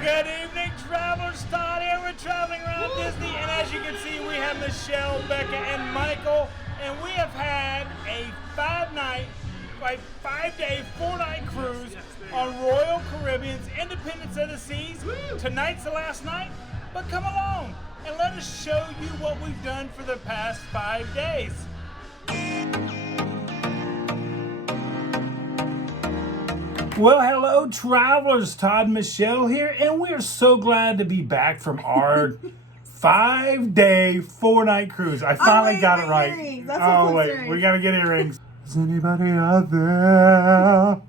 Good evening, travelers. Todd here. We're traveling around Disney, and as you can see, we have Michelle, Becca, and Michael, and we have had a 5-day, 4-night cruise on Royal Caribbean's Independence of the Seas. Tonight's the last night, but come along and let us show you what we've done for the past 5 days. Well, hello, travelers. Todd and Michelle here, and we are so glad to be back from our 5-day, 4-night cruise. I finally got it right. Earrings. That's Oh, wait, we gotta get earrings. Is anybody out there?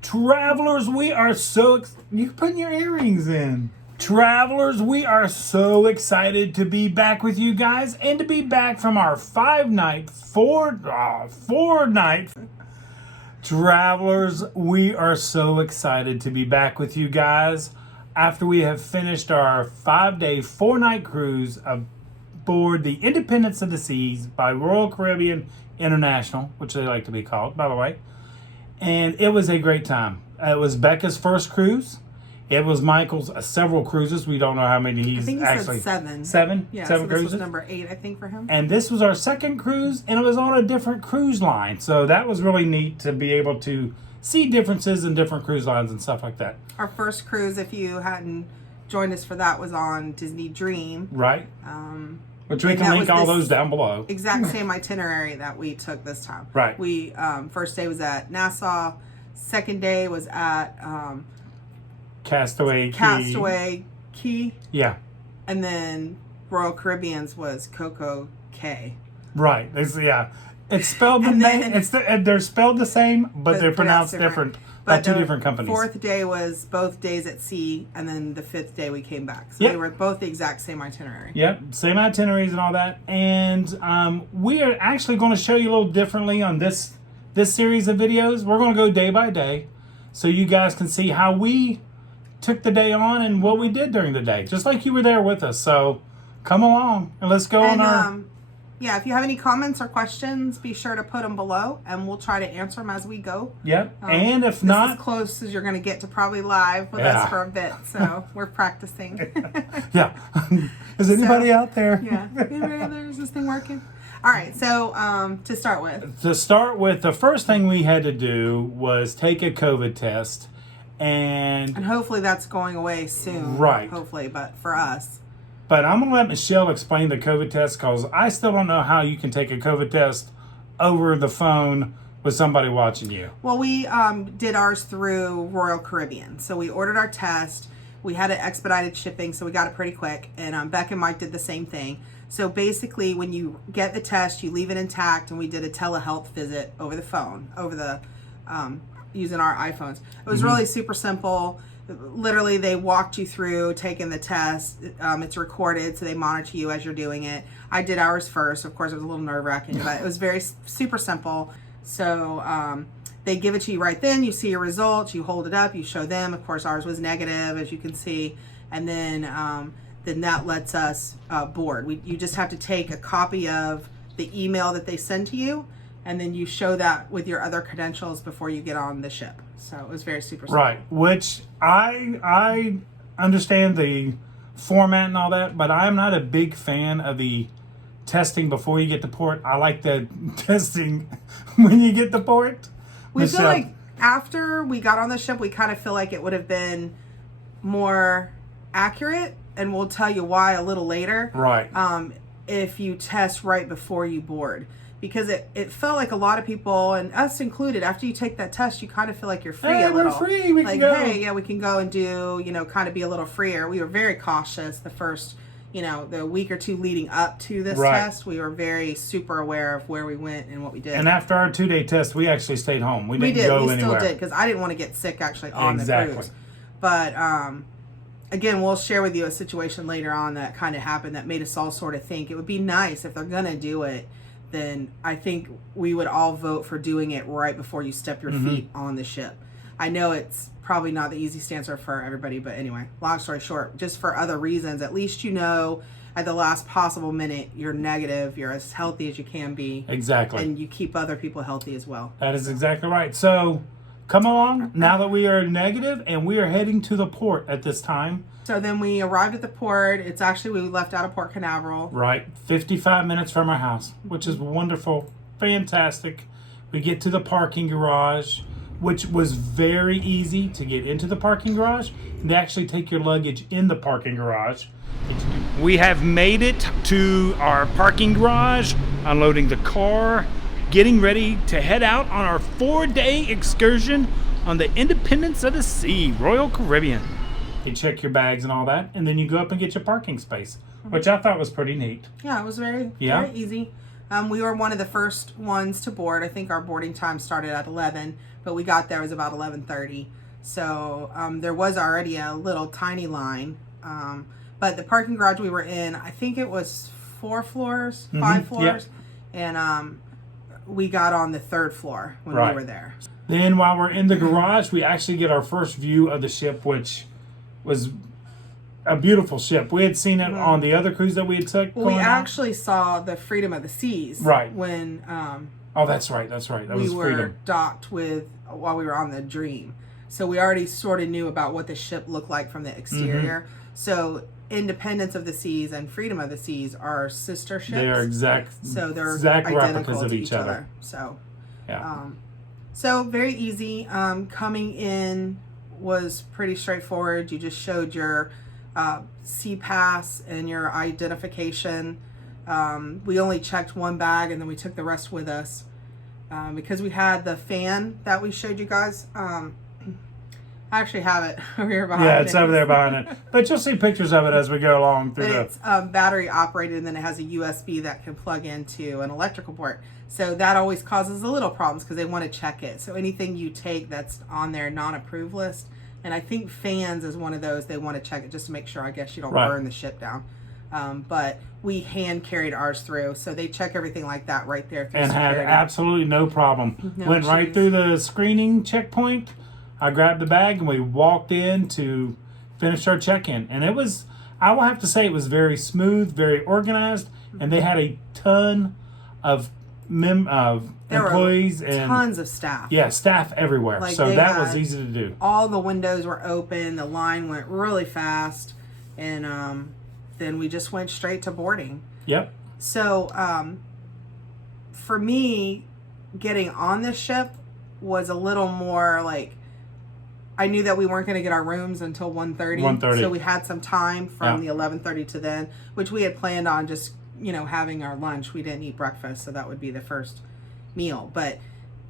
Travelers, we are so you putting your earrings in. Travelers, we are so excited to be back with you guys and to be back from our 4-night. Travelers, we are so excited to be back with you guys after we have finished our 5-day, 4-night cruise aboard the Independence of the Seas by Royal Caribbean International, which they like to be called, by the way. And it was a great time. It was Becca's first cruise. It was Michael's several cruises. We don't know how many he's I think he actually said 7. 7? Yeah, 7 so this cruises. was number 8, I think, for him. And this was our second cruise, and it was on a different cruise line. So that was really neat to be able to see differences in different cruise lines and stuff like that. Our first cruise, if you hadn't joined us for that, was on Disney Dream. Right. Which we can link all those down below. Exact same itinerary that we took this time. Right. We first day was at Nassau. Second day was at Castaway Key. Yeah. And then Royal Caribbean's was Coco Cay. Right. It's spelled the name. They're spelled the same, but they're pronounced different by two different companies. Fourth day was both days at sea, and then the 5th day we came back. So Yep. they were both the exact same itinerary. Yep, same itineraries and all that. And we are actually going to show you a little differently on this series of videos. We're going to go day by day, so you guys can see how we took the day on and what we did during the day, just like you were there with us. So come along and let's go on our... Yeah, if you have any comments or questions, be sure to put them below, and we'll try to answer them as we go. Yep, and if not... This is as close as you're going to get to probably live with us for a bit, so we're practicing. Yeah. Is anybody out there? Yeah. Anybody out there? Is this thing working? All right, so to start with, the first thing we had to do was take a COVID test, and hopefully that's going away soon. Right. Hopefully, but for us. But I'm going to let Michelle explain the COVID test because I still don't know how you can take a COVID test over the phone with somebody watching you. Well, we did ours through Royal Caribbean. So we ordered our test. We had it expedited shipping, so we got it pretty quick. And Beck and Mike did the same thing. So basically, when you get the test, you leave it intact, and we did a telehealth visit over the phone, using our iPhones. It was really super simple. Literally, they walked you through taking the test. It's recorded, so they monitor you as you're doing it. I did ours first. Of course, it was a little nerve-wracking, but it was very super simple. So they give it to you right then. You see your results. You hold it up. You show them. Of course, ours was negative, as you can see. And then that lets us board. You just have to take a copy of the email that they send to you, and then you show that with your other credentials before you get on the ship. So it was very super simple. Right, which I understand the format and all that, but I'm not a big fan of the testing before you get to port. I like the testing when you get to port. We feel like after we got on the ship, we kind of feel like it would have been more accurate, and we'll tell you why a little later. Right. If you test right before you board. Because it felt like a lot of people, and us included, after you take that test, you kind of feel like you're free a little. We're free. We can go. Hey, yeah, we can go and do, kind of be a little freer. We were very cautious the first, the week or two leading up to this test. We were very super aware of where we went and what we did. And after our 2-day test, we actually stayed home. We didn't go anywhere. We still did, because I didn't want to get sick actually on the cruise. But again, we'll share with you a situation later on that kind of happened that made us all sort of think it would be nice if they're going to do it. Then I think we would all vote for doing it right before you step your feet on the ship. I know it's probably not the easiest answer for everybody, but anyway, long story short, just for other reasons, at least at the last possible minute, you're negative, you're as healthy as you can be. Exactly. And you keep other people healthy as well. That is exactly right. So come along now that we are negative, and we are heading to the port at this time. So then we arrived at the port. It's actually, we left out of Port Canaveral. Right, 55 minutes from our house, which is wonderful, fantastic. We get to the parking garage, which was very easy to get into the parking garage. They actually take your luggage in the parking garage. We have made it to our parking garage, unloading the car, getting ready to head out on our 4-day excursion on the Independence of the Sea, Royal Caribbean. You check your bags and all that, and then you go up and get your parking space, which I thought was pretty neat. Yeah, it was very easy. We were one of the first ones to board. I think our boarding time started at 11, but we got there, it was about 11:30. So there was already a little tiny line. But the parking garage we were in, I think it was 5 floors. Yep. And we got on the 3rd floor when we were there. Then while we're in the garage, we actually get our first view of the ship, which was a beautiful ship. We had seen it on the other cruise that we had took. Well, we actually saw the Freedom of the Seas. Right. When oh, that's right. That we was were Freedom. docked with while we were on the Dream. So we already sort of knew about what the ship looked like from the exterior. So Independence of the Seas and Freedom of the Seas are sister ships. They are exact identical replicas of to each other. So yeah. So very easy. Coming in was pretty straightforward. You just showed your sea pass and your identification. We only checked one bag and then we took the rest with us because we had the fan that we showed you guys. I actually have it over here behind Yeah, it's over there behind it. But you'll see pictures of it as we go along through It's battery operated, and then it has a USB that can plug into an electrical port. So that always causes a little problems because they want to check it. So anything you take that's on their non-approved list, and I think fans is one of those, they want to check it just to make sure, I guess, you don't burn the ship down. But we hand carried ours through, so they check everything like that right there through and security. had absolutely no problem. No Went right issues. through the screening checkpoint. I grabbed the bag and we walked in to finish our check-in. And it was, I will have to say, it was very smooth, very organized, and they had a ton of employees and tons of staff. Yeah, staff everywhere. Like, so that was easy to do. All the windows were open. The line went really fast, and then we just went straight to boarding. Yep. So for me, getting on this ship was a little more like, I knew that we weren't going to get our rooms until 1:30. 1:30. So we had some time from the 11:30 to then, which we had planned on just, having our lunch. We didn't eat breakfast, so that would be the first meal. But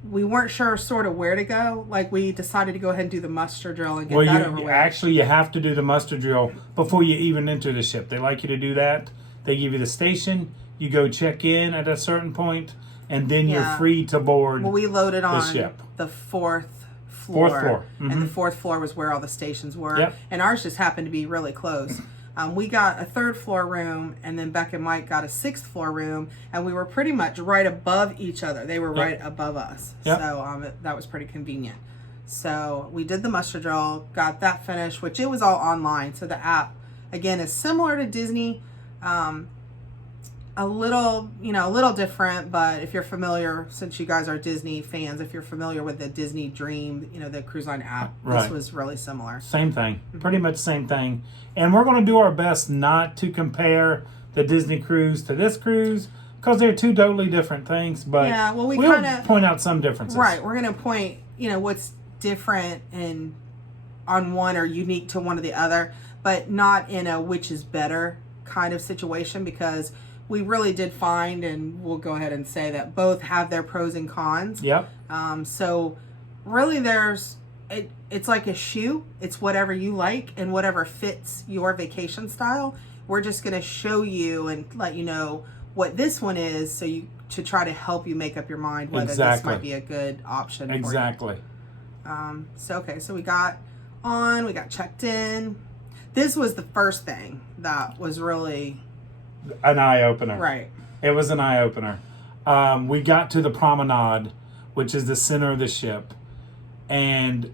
we weren't sure sort of where to go. Like, we decided to go ahead and do the muster drill and get that over with. Actually, you have to do the muster drill before you even enter the ship. They like you to do that. They give you the station. You go check in at a certain point, and then you're free to board. Well, we loaded on ship. the 4th floor. 4th floor. Mm-hmm. And the 4th floor was where all the stations were. Yep. And ours just happened to be really close. We got a 3rd floor room, and then Beck and Mike got a 6th floor room, and we were pretty much right above each other. They were right above us. Yep. So that was pretty convenient. So we did the muster drill, got that finished, which it was all online. So the app, again, is similar to Disney. A little different, but if you're familiar, since you guys are Disney fans, if you're familiar with the Disney Dream, the cruise line app, this was really similar. Same thing, pretty much same thing. And we're going to do our best not to compare the Disney cruise to this cruise because they're two totally different things. But we'll point out some differences. Right, we're going to point, what's different and on one or unique to one or the other, but not in a which is better kind of situation, because we really did find, and we'll go ahead and say that both have their pros and cons. Yep. So really it's like a shoe. It's whatever you like and whatever fits your vacation style. We're just going to show you and let you know what this one is, so to try to help you make up your mind whether this might be a good option. Exactly. So we got on, we got checked in. This was the first thing that was really an eye-opener. Right. It was an eye-opener. We got to the promenade, which is the center of the ship, and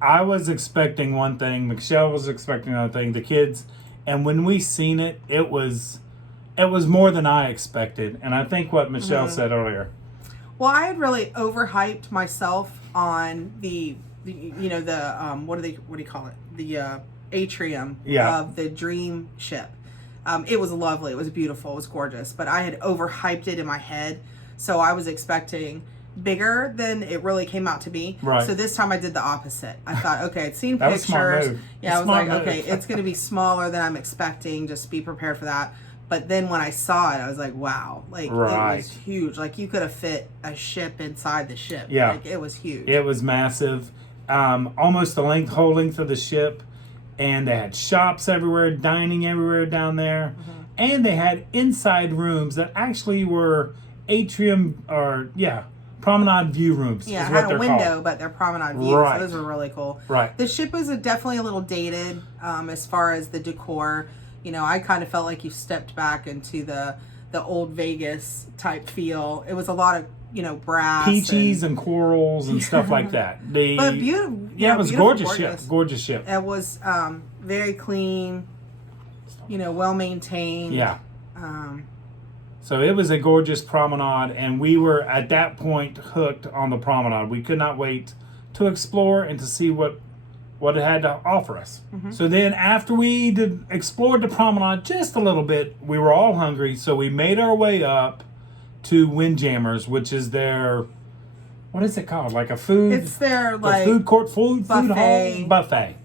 I was expecting one thing, Michelle was expecting another thing, the kids, and when we seen it, it was more than I expected, and I think what Michelle said earlier. Well, I had really overhyped myself on the what do you call it? The atrium Yeah. of the Dream ship. It was lovely. It was beautiful. It was gorgeous. But I had overhyped it in my head, so I was expecting bigger than it really came out to be. Right. So this time I did the opposite. I thought, okay, I'd seen That was a smart pictures. move. Yeah, I was Smart like, move. okay, it's going to be smaller than I'm expecting. Just be prepared for that. But then when I saw it, I was like, wow, like Right. it was huge. Like you could have fit a ship inside the ship. Yeah. Like it was huge. It was massive, almost the whole length of the ship, and they had shops everywhere, dining everywhere down there, and they had inside rooms that actually were atrium promenade view rooms. Yeah, is it what had they're a window, called. but they're promenade views. Right. Those were really cool. Right. The ship was definitely a little dated as far as the decor. You know, I kind of felt like you stepped back into the old Vegas type feel. It was a lot of, brass. Peaches and corals and stuff like that. But beautiful. Yeah, it was beautiful, gorgeous. Gorgeous ship. It was very clean, well maintained. Yeah. Um, So it was a gorgeous promenade, and we were at that point hooked on the promenade. We could not wait to explore and to see what it had to offer us. So then after we explored the promenade just a little bit, we were all hungry, so we made our way up to Windjammers, which is their, what is it called? Like a food? it's their food court, food hall buffet.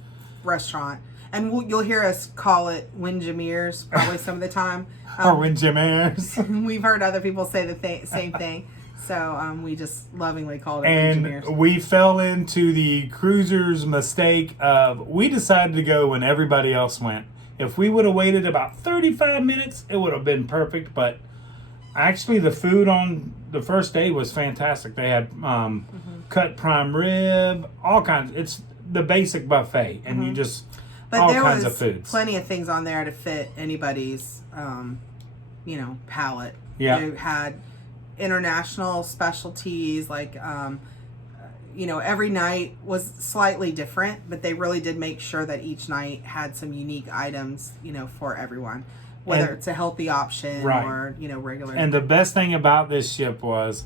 restaurant. And you'll hear us call it Windjammers probably some of the time. Or Windjammers. We've heard other people say the same thing. So we just lovingly called it And Windjammers. we fell into the cruiser's mistake of, we decided to go when everybody else went. If we would have waited about 35 minutes, it would have been perfect. But actually, the food on the first day was fantastic. They had cut prime rib, all kinds. It's the basic buffet, and you just But all there kinds was of foods. plenty of things on there to fit anybody's, palate. Yeah. You had international specialties, like, every night was slightly different, but they really did make sure that each night had some unique items, for everyone. Whether And- it's a healthy option Right. or, regular. And the best thing about this ship was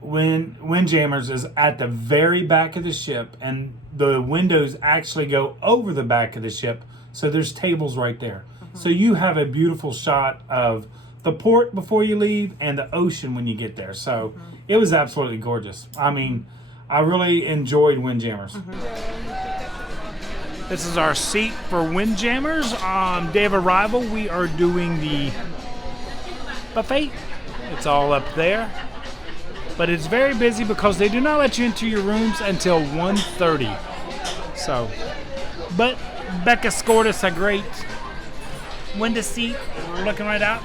when Windjammers is at the very back of the ship, and the windows actually go over the back of the ship, so there's tables right there. So you have a beautiful shot of the port before you leave and the ocean when you get there. So it was absolutely gorgeous. I mean, I really enjoyed Windjammers. This is our seat for Windjammers. On day of arrival, we are doing the buffet. It's all up there. But it's very busy because they do not let you into your rooms until 1:30. So, but Becca scored us a great window seat, looking right out.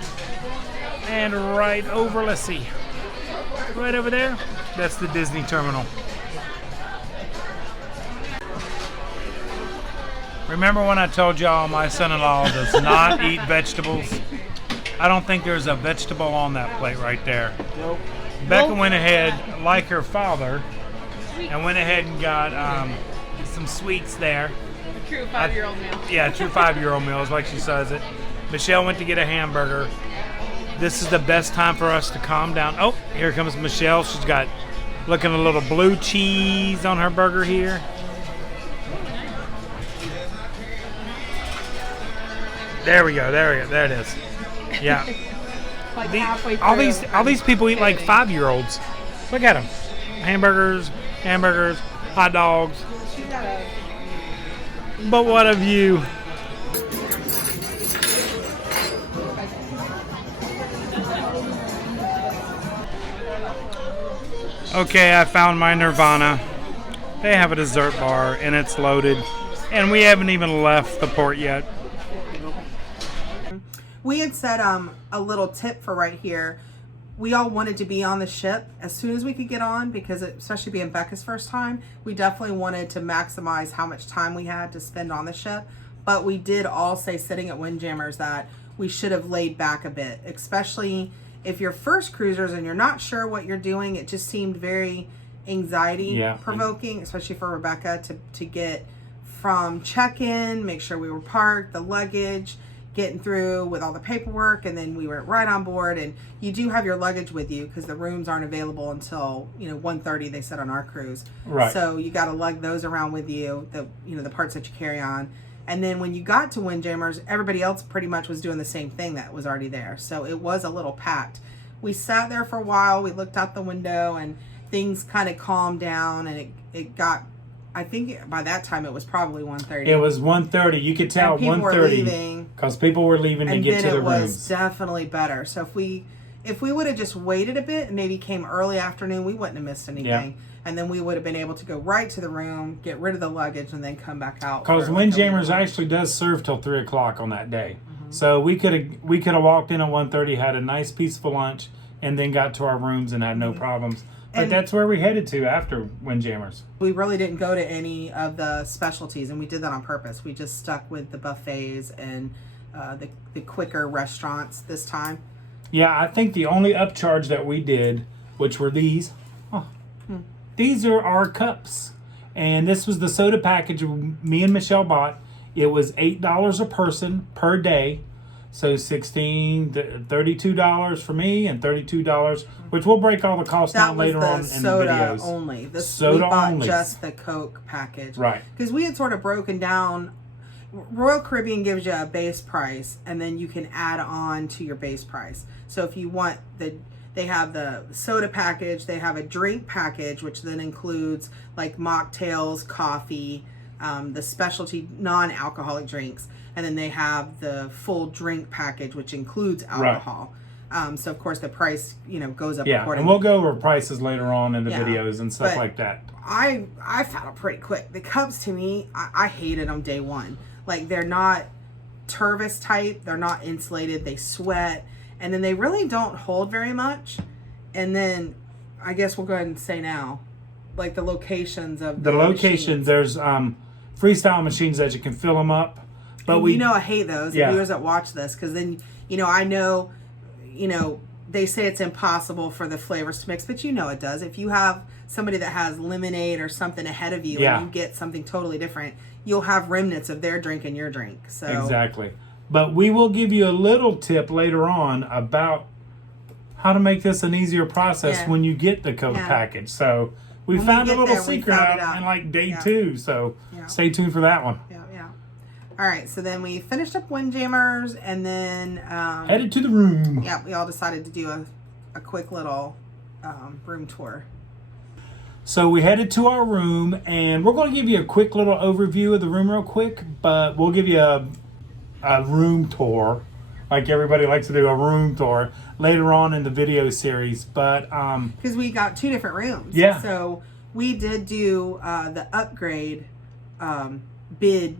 And right over, let's see, right over there, that's the Disney Terminal. Remember when I told y'all my son-in-law does not eat vegetables? I don't think there's a vegetable on that plate right there. Nope. Becca went ahead, like her father, and went ahead and got some sweets there. A true 5-year-old meal. Yeah, true 5-year-old meals, like she says it. Michelle went to get a hamburger. This is the best time for us to calm down. Oh, here comes Michelle. She's got looking a little blue cheese on her burger here. There we go. There it is. Yeah. Like The- halfway through. all these people eat like 5-year-olds. Look at them. Hamburgers, hot dogs. She's got a But what of you? Okay, I found my Nirvana. They have a dessert bar and it's loaded. And we haven't even left the port yet. We had said a little tip for right here. We all wanted to be on the ship as soon as we could get on, because especially being Becca's first time, we definitely wanted to maximize how much time we had to spend on the ship. But we did all say, sitting at Windjammers, that we should have laid back a bit, especially if you're first cruisers and you're not sure what you're doing. It just seemed very anxiety provoking, especially for Rebecca, to get from check-in, make sure we were parked, the luggage, getting through with all the paperwork, and then we were right on board. And you do have your luggage with you because the rooms aren't available until 1:30, they said on our cruise. Right. So you got to lug those around with you, the parts that you carry on. And then when you got to Windjammers, everybody else pretty much was doing the same thing that was already there. So it was a little packed. We sat there for a while. We looked out the window, and things kind of calmed down, and it got. I think by that time it was probably 1:30. It was 1:30. You could tell 1:30 because people were leaving to get to the rooms. And then it was rooms. definitely better. So if we would have just waited a bit and maybe came early afternoon, we wouldn't have missed anything. Yeah. And then we would have been able to go right to the room, get rid of the luggage, and then come back out. Because Windjammers actually does serve till 3 o'clock on that day. So we could have walked in at 1:30, had a nice peaceful lunch, and then got to our rooms and had no problems. But that's where we headed to after Windjammers. We really didn't go to any of the specialties, and we did that on purpose. We just stuck with the buffets and the quicker restaurants this time. Yeah, I think the only upcharge that we did, which were these. These are our cups. And this was the soda package me and Michelle bought. It was $8 a person per day. So $32 for me and $32, which we'll break all the costs down later on in the videos. Only. Soda we bought only. just the Coke package. Right. Because we had sort of broken down. Royal Caribbean gives you a base price, and then you can add on to your base price. So if you want they have the soda package, they have a drink package, which then includes like mocktails, coffee, the specialty non-alcoholic drinks. And then they have the full drink package, which includes alcohol. Right. So of course the price, goes up accordingly. And we'll go over prices later on in the videos and stuff but like that. I found it pretty quick. The cups, to me, I hated them day one. Like, they're not Tervis type. They're not insulated. They sweat. And then they really don't hold very much. And then I guess we'll go ahead and say now, like the locations of the locations. There's freestyle machines that you can fill them up. But I hate those. The viewers that watch this, because then I know, they say it's impossible for the flavors to mix, but it does. If you have somebody that has lemonade or something ahead of you, and you get something totally different, you'll have remnants of their drink in your drink. So exactly. But we will give you a little tip later on about how to make this an easier process when you get the Coke package. So we found a little secret out in like day 2. So stay tuned for that one. Yeah. All right. So then we finished up Windjammers, and then headed to the room. Yeah, we all decided to do a quick little room tour. So we headed to our room, and we're going to give you a quick little overview of the room real quick, but we'll give you a room tour, like everybody likes to do, a room tour later on in the video series. But because we got 2 different rooms. Yeah. So we did do the upgrade bid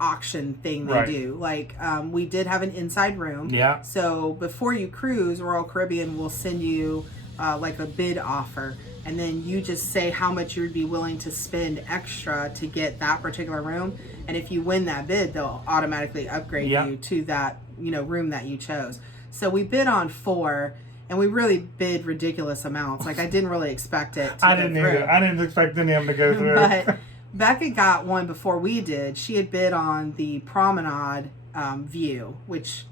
auction thing they do. Like we did have an inside room. Yeah. So before you cruise, Royal Caribbean will send you like a bid offer, and then you just say how much you'd be willing to spend extra to get that particular room. And if you win that bid, they'll automatically upgrade you to that room that you chose. So we bid on 4, and we really bid ridiculous amounts. Like, I didn't really expect it to I didn't either. I didn't expect any of them to go through. But Becca got one before we did. She had bid on the promenade view, which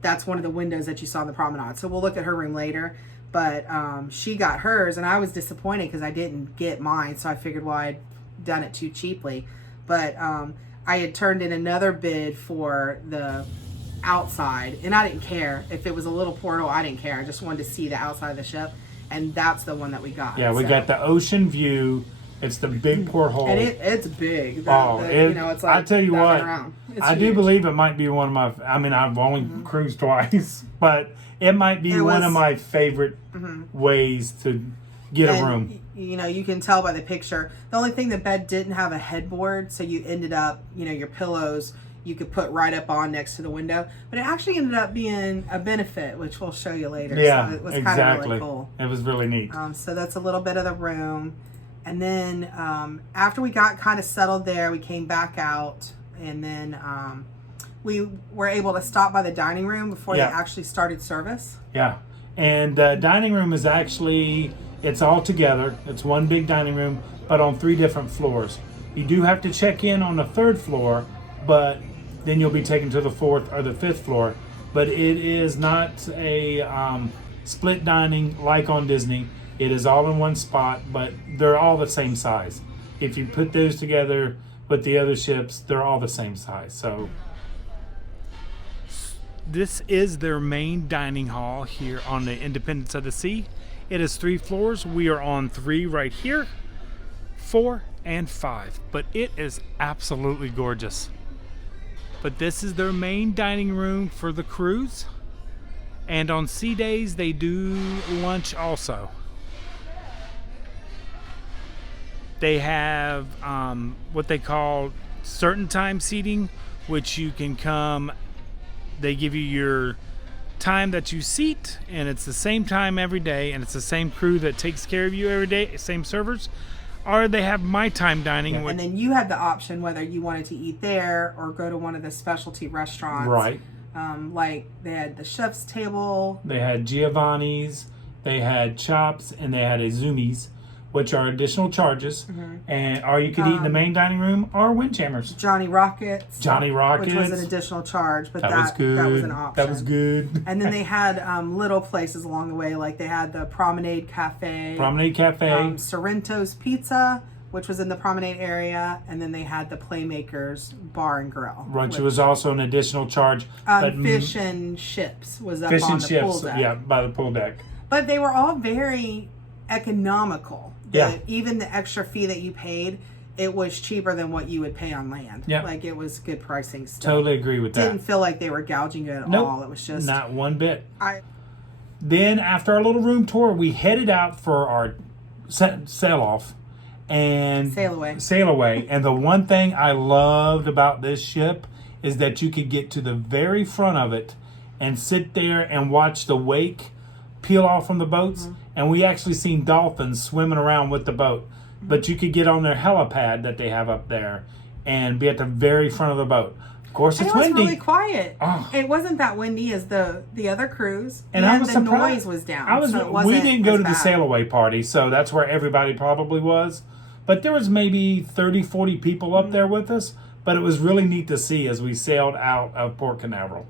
that's one of the windows that you saw in the promenade. So we'll look at her room later. But she got hers, and I was disappointed because I didn't get mine. So I figured, well, I'd done it too cheaply. But I had turned in another bid for the outside, and I didn't care. If it was a little portal, I didn't care. I just wanted to see the outside of the ship, and that's the one that we got. Yeah, we got the ocean view. It's the big porthole. And it's big. It's like, I tell you what, I do believe it might be one of my, I've only cruised twice, but it might be one of my favorite ways to get a room. You can tell by the picture. The only thing, the bed didn't have a headboard, so you ended up, your pillows you could put right up on next to the window. But it actually ended up being a benefit, which we'll show you later. Yeah, so it was kind of really cool. It was really neat. So that's a little bit of the room. And then after we got kind of settled there, we came back out, and then we were able to stop by the dining room before they actually started service. Yeah, and dining room is actually, it's all together. It's one big dining room, but on 3 different floors. You do have to check in on the 3rd floor, but then you'll be taken to the 4th or the 5th floor. But it is not a split dining like on Disney. It is all in one spot, but they're all the same size. If you put those together with the other ships, they're all the same size. So this is their main dining hall here on the Independence of the Sea. It is 3 floors. We are on 3 right here, 4 and 5, but it is absolutely gorgeous. But this is their main dining room for the cruise. And on sea days, they do lunch also. They have what they call certain time seating, which you can come. They give you your time that you seat, and it's the same time every day, and it's the same crew that takes care of you every day, same servers. Or they have my time dining. And then you had the option whether you wanted to eat there or go to one of the specialty restaurants. Right. Like they had the chef's table. They had Giovanni's, they had Chops, and they had Izumi's, which are additional charges. Or you could eat in the main dining room or Windjammers. Johnny Rockets. Which was an additional charge, but that was good. That was an option. That was good. And then they had little places along the way, like they had the Promenade Cafe. Sorrento's Pizza, which was in the Promenade area, and then they had the Playmakers Bar and Grill. Which was also an additional charge. Fish and Chips was up on the pool deck. Yeah, by the pool deck. But they were all very economical. Yeah. Even the extra fee that you paid, it was cheaper than what you would pay on land. Yeah. Like it was good pricing still. Totally agree with that. Didn't feel like they were gouging you at all. It was just not one bit. Then after our little room tour, we headed out for our sail off and sail away. And the one thing I loved about this ship is that you could get to the very front of it and sit there and watch the wake peel off from the boats. And we actually seen dolphins swimming around with the boat. But you could get on their helipad that they have up there and be at the very front of the boat. Of course, it's windy. It was really quiet. Oh. It wasn't that windy as the other cruise. And I was the surprised. Noise was down. We didn't go to the sail away party, so that's where everybody probably was. But there was maybe 30, 40 people up there with us. But it was really neat to see as we sailed out of Port Canaveral.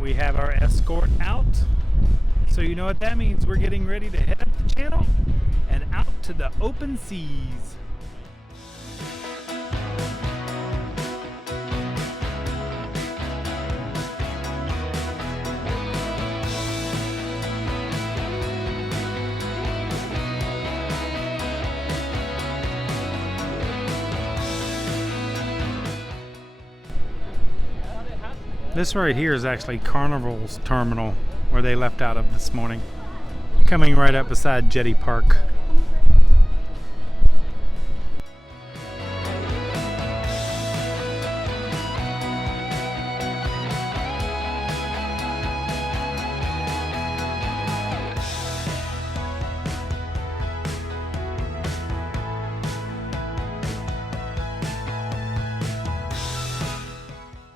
We have our escort out, so you know what that means. We're getting ready to head up the channel and out to the open seas. This right here is actually Carnival's terminal where they left out of this morning. Coming right up beside Jetty Park.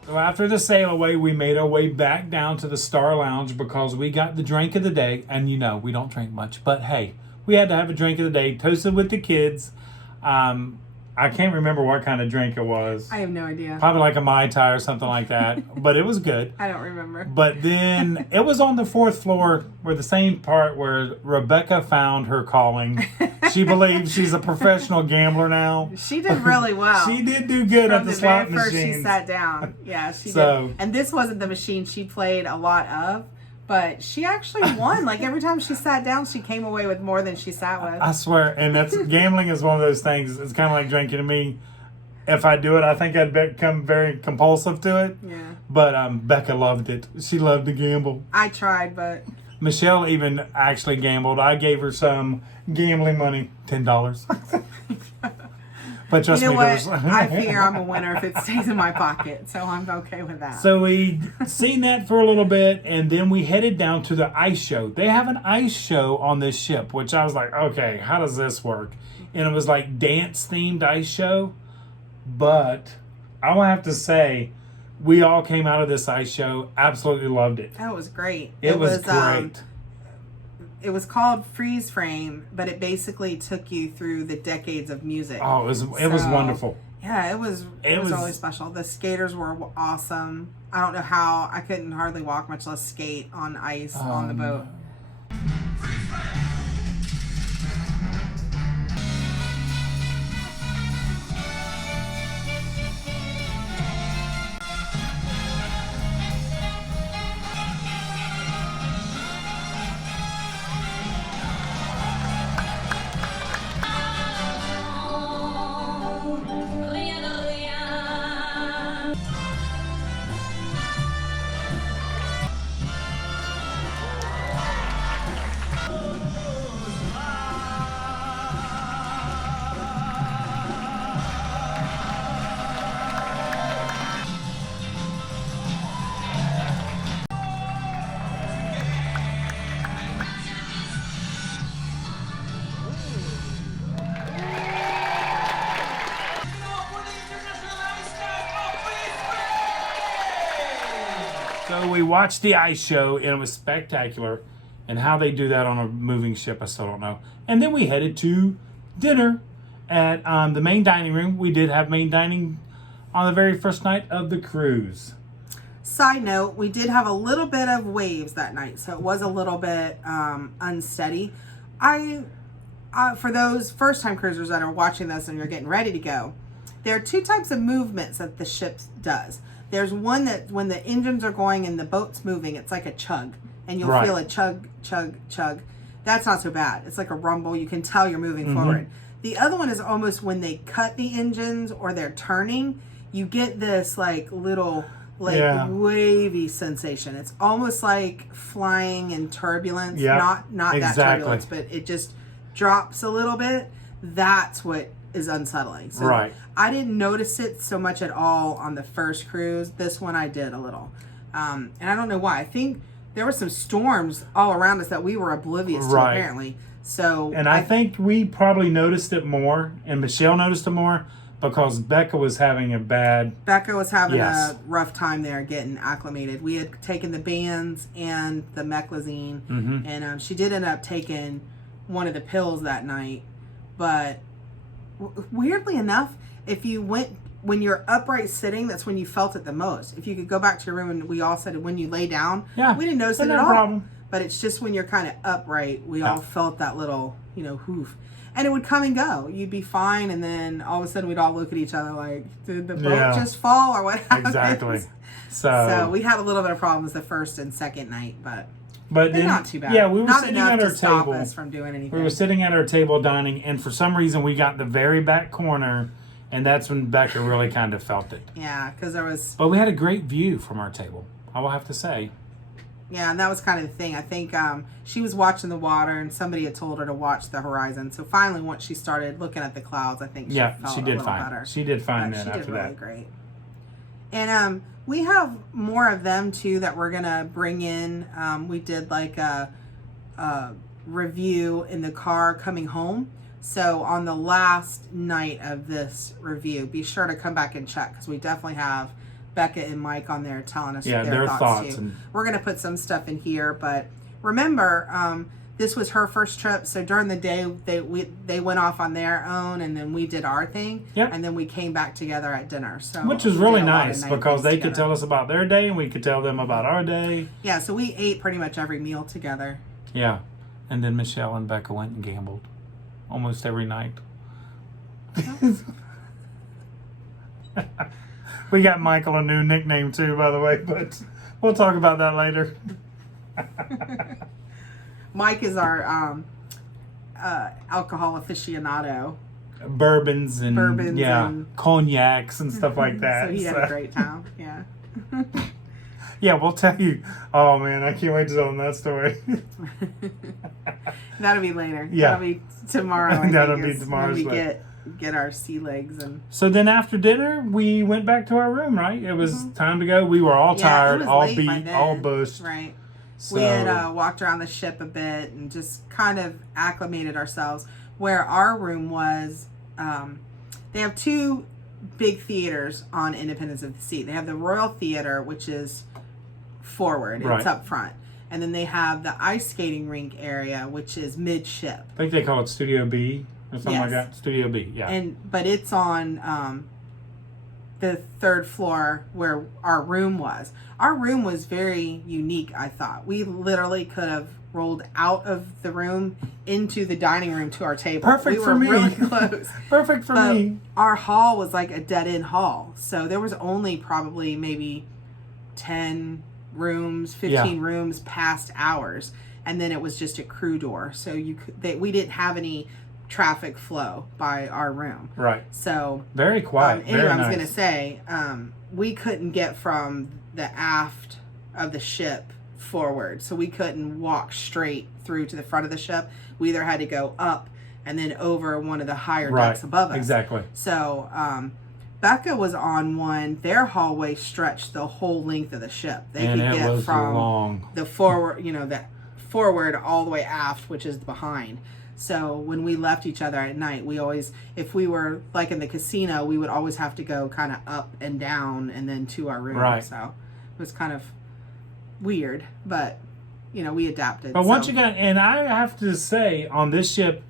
So after the sail away, we made our way back down to the Star Lounge because we got the drink of the day. And you know, we don't drink much, but hey, we had to have a drink of the day, toasted with the kids. I can't remember what kind of drink it was. I have no idea. Probably like a Mai Tai or something like that, but it was good. I don't remember. But then it was on the 4th floor where the same part where Rebecca found her calling. She believes she's a professional gambler now. She did really well. She did do good at the slot machine. From the very first she sat down. Yeah, she did. And this wasn't the machine she played a lot of. But she actually won. Like every time she sat down, she came away with more than she sat with. I swear. And that's gambling is one of those things. It's kind of like drinking to me. If I do it, I think I'd become very compulsive to it. Yeah. But Becca loved it. She loved to gamble. I tried, but Michelle even actually gambled. I gave her some gambling money, $10. But trust you know me, what? I figure I'm a winner if it stays in my pocket, so I'm okay with that. So we seen that for a little bit, and then we headed down to the ice show. They have an ice show on this ship, which I was like, okay, how does this work? And it was like dance-themed ice show, but I will have to say, we all came out of this ice show, absolutely loved it. That was great. It was great. It was called Freeze Frame, but it basically took you through the decades of music. Oh, it was wonderful. Yeah, it was really special. The skaters were awesome. I don't know how I couldn't hardly walk, much less skate on ice on the boat. So we watched the ice show, and it was spectacular. And how they do that on a moving ship, I still don't know. And then we headed to dinner at the main dining room. We did have main dining on the very first night of the cruise. Side note, we did have a little bit of waves that night, so it was a little bit unsteady. For those first-time cruisers that are watching this and you're getting ready to go, there are two types of movements that the ship does. There's one that when the engines are going and the boat's moving, it's like a chug. And you'll feel a chug, chug, chug. That's not so bad. It's like a rumble. You can tell you're moving forward. The other one is almost when they cut the engines or they're turning, you get this like little wavy sensation. It's almost like flying in turbulence. Not that turbulence, but it just drops a little bit. That's what is unsettling. So I didn't notice it so much at all on the first cruise. This one I did a little. And I don't know why. I think there were some storms all around us that we were oblivious to apparently. So I think we probably noticed it more, and Michelle noticed it more because Becca was having a rough time there getting acclimated. We had taken the bands and the meclizine, and she did end up taking one of the pills that night. But weirdly enough, when you're upright sitting, that's when you felt it the most. If you could go back to your room, and we all said when you lay down, we didn't notice it at all. Problem. But it's just when you're kind of upright, we all felt that little, hoof. And it would come and go. You'd be fine, and then all of a sudden we'd all look at each other like, did the boat just fall or what happened? Exactly. So we had a little bit of problems the first and second night, but then, not too bad. Yeah, we were not sitting enough at our to stop table. Us from doing anything. We were sitting at our table dining, and for some reason we got in the very back corner, and that's when Becca really kind of felt it. Yeah, because there was... But we had a great view from our table, I will have to say. Yeah, and that was kind of the thing. I think she was watching the water, and somebody had told her to watch the horizon. So finally, once she started looking at the clouds, I think she felt a little better. She did fine then after that. She did really great. And we have more of them, too, that we're going to bring in. We did like a review in the car coming home. So on the last night of this review, be sure to come back and check, because we definitely have Becca and Mike on there telling us their thoughts too. We're going to put some stuff in here, but remember, this was her first trip, so during the day they went off on their own, and then we did our thing, and then we came back together at dinner. So which was really nice because they could tell us about their day and we could tell them about our day. Yeah, so we ate pretty much every meal together. Yeah, and then Michelle and Becca went and gambled almost every night. We got Michael a new nickname too, by the way, but we'll talk about that later. Mike is our alcohol aficionado. Bourbons and cognacs and stuff like that. So he had a great time. Yeah. Yeah, we'll tell you. Oh man, I can't wait to tell them that story. That'll be later. Yeah. That'll be tomorrow. That'll be tomorrow's when we get our sea legs. And so then after dinner, we went back to our room, right? It was time to go. We were all tired, all beat, all bushed. Right. So, we had walked around the ship a bit and just kind of acclimated ourselves. Where our room was, they have two big theaters on Independence of the Sea. They have the Royal Theater, which is forward. Right. It's up front. And then they have the ice skating rink area, which is midship. I think they call it Studio B or something like Yes. that. Studio B, yeah. But it's on the third floor where our room was. Our room was very unique, I thought. We literally could have rolled out of the room into the dining room to our table. Perfect we for were me. really close. Perfect for But me. our hall was like a dead-end hall. So there was only probably maybe 10 rooms, 15 rooms past ours. And then it was just a crew door. So we didn't have any traffic flow by our room. Right. So Very quiet. anyway, Very I was nice. going to say, we couldn't get from the aft of the ship forward. So we couldn't walk straight through to the front of the ship. We either had to go up and then over one of the higher decks above us. Exactly. So Becca was on one. Their hallway stretched the whole length of the ship. They And could it get was from long. the forward, the forward all the way aft, which is behind. So when we left each other at night, we always, if we were like in the casino, we would always have to go kind of up and down and then to our room. Right. So it was kind of weird, but we adapted. But once So- you got, and I have to say, on this ship,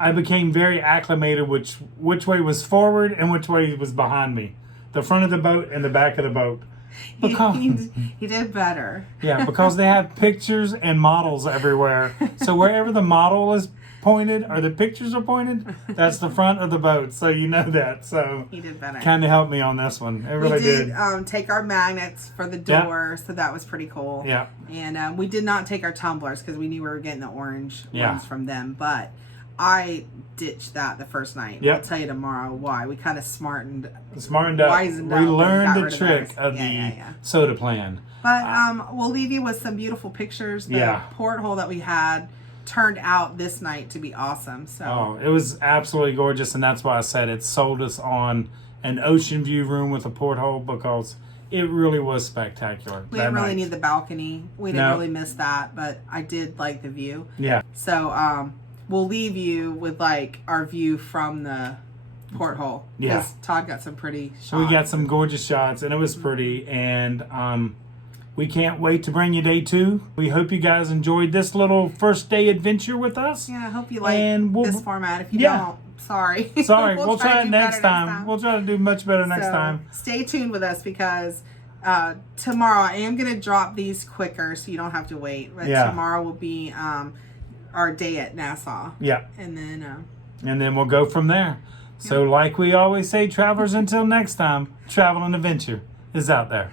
I became very acclimated which way was forward and which way was behind me. The front of the boat and the back of the boat. Because, he did better. yeah, because they have pictures and models everywhere. So wherever the model is pointed or the pictures are pointed, that's the front of the boat. So you know that. So He did better. kind of helped me on this one. It really we did did. take our magnets for the Yeah. door, so that was pretty cool. Yeah. And we did not take our tumblers because we knew we were getting the orange Yeah. ones from them. But I ditched that the first night. Yep. I'll tell you tomorrow why. We kind of Smartened up. wisened up We and learned got the rid of trick those. of Yeah, the yeah, yeah. soda plan. But we'll leave you with some beautiful pictures. The Yeah. porthole that we had turned out this night to be awesome. So Oh, it was absolutely gorgeous, and that's why I said it sold us on an ocean view room with a porthole because it really was spectacular. we that didn't really night. need the balcony. We didn't No. really miss that, but I did like the view. Yeah, So we'll leave you with like our view from the porthole. Yeah. Because Todd got some pretty shots. we got some gorgeous shots, and it was pretty, and we can't wait to bring you day 2. We hope you guys enjoyed this little first day adventure with us. Yeah, I hope you like And we'll- this format. If you Yeah. don't, sorry. Sorry, we'll try to it do next better time. We'll try to do much better next So, time. Stay tuned with us because tomorrow I am going to drop these quicker so you don't have to wait. But Yeah. tomorrow will be our day at Nassau. Yeah, And then and then we'll go from there. So like we always say, travelers, until next time, travel and adventure is out there.